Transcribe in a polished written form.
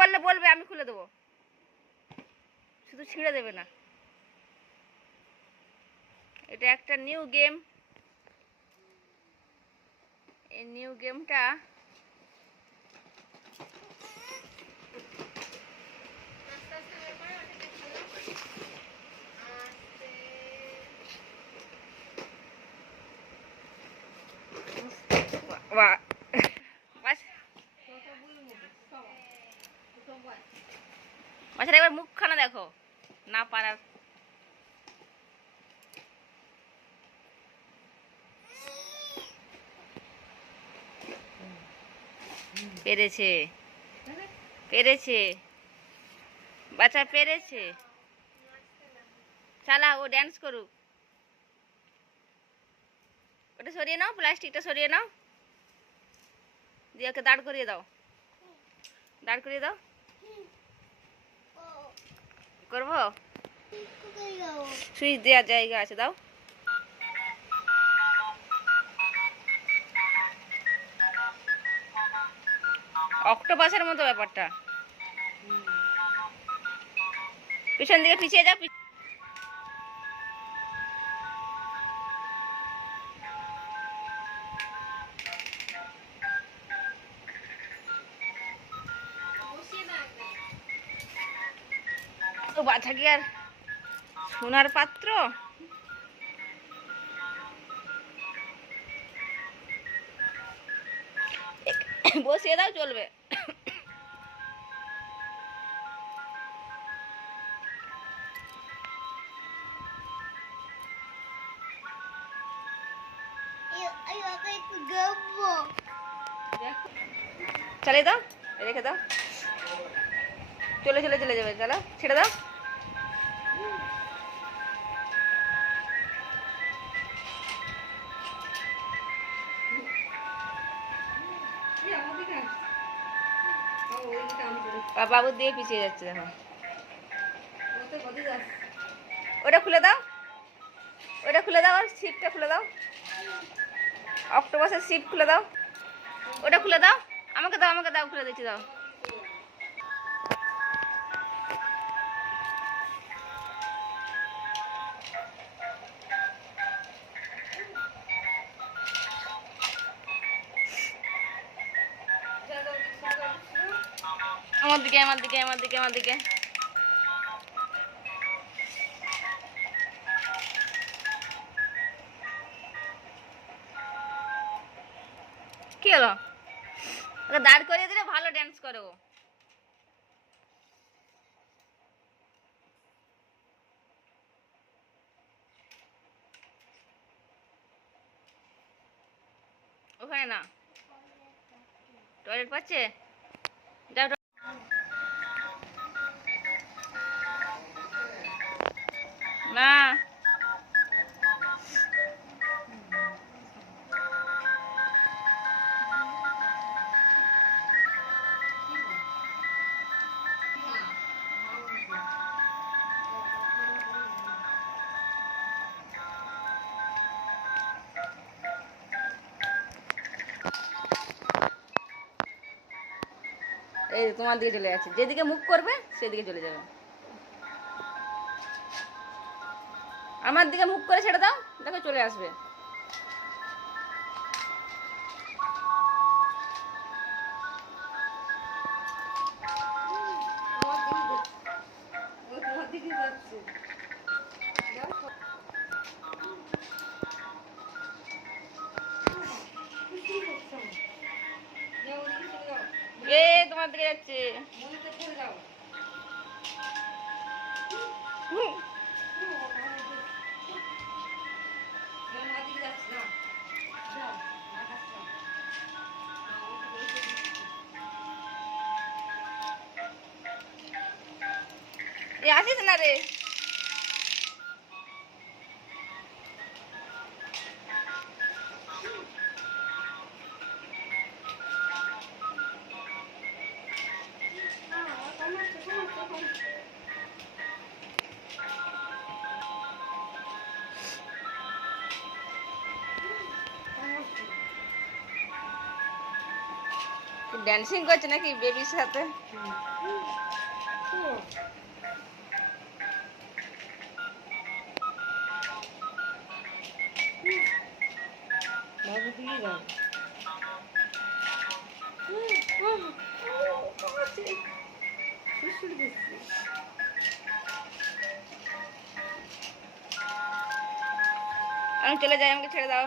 বললে বলবে, আমি খুলে দেবো, শুধু ছিঁড়ে দেবে না। এটা একটা নিউ গেম। এই নিউ গেমটা বাচ্চারা এবার মুখখানা দেখো না পারার। পেরেছে, পেরেছে বাচ্চা, পেরেছে। চালা, ও ড্যান্স করুক। ওটা সরিয়ে নাও, প্লাস্টিকটা সরিয়ে নাও, দিয়ে ওকে দাঁড় করিয়ে দাও, দাঁড় করিয়ে দাও। করবো, সুইচ দেওয়ার জায়গা আছে, দাও। অক্টোপাসের মতো ব্যাপারটা। পিছন দিকে পিছিয়ে যাও। তো বাচ্চা কি আর সোনার পাত্র? বসিয়ে দাও, চলবে। চালিয়ে দাও, রেখে দাও, চলে চলে চলে যাবে। চলো, ছেড়ে দাও। বাবুর দিয়ে পিছিয়ে যাচ্ছে, দেখো। ওটা খুলে দাও, ওটা খুলে দাও, আর সিটটা খুলে দাও, অক্টোপাসের সিট খুলে দাও। ওটা খুলে দাও, আমাকে দাও, আমাকে দাও, খুলে দিচ্ছি, দাও। আমার দিকে, আমার দিকে, আমার দিকে, আমার দিকে। কি হলো? ওকে দাঁড় করিয়ে দিলে ভালো ড্যান্স করে ও। ওখানে না, টয়লেট পাচ্ছে, যাও। না, এই তোমার দিকে চলে যাচ্ছে, যেদিকে মুখ করবে সেদিকে চলে যাবে। আমার দিকে মুখ করে ছেড়ে দাও, দেখো চলে আসবে। এ তোমার দিকে যাচ্ছে। এ আসিস না রে। ড্যান্সিং করছে নাকি বেবির সাথে? বাবু দিয়ে দাও। শুশুর দিচ্ছি। আমি চলে যাই, আমাকে ছেড়ে দাও।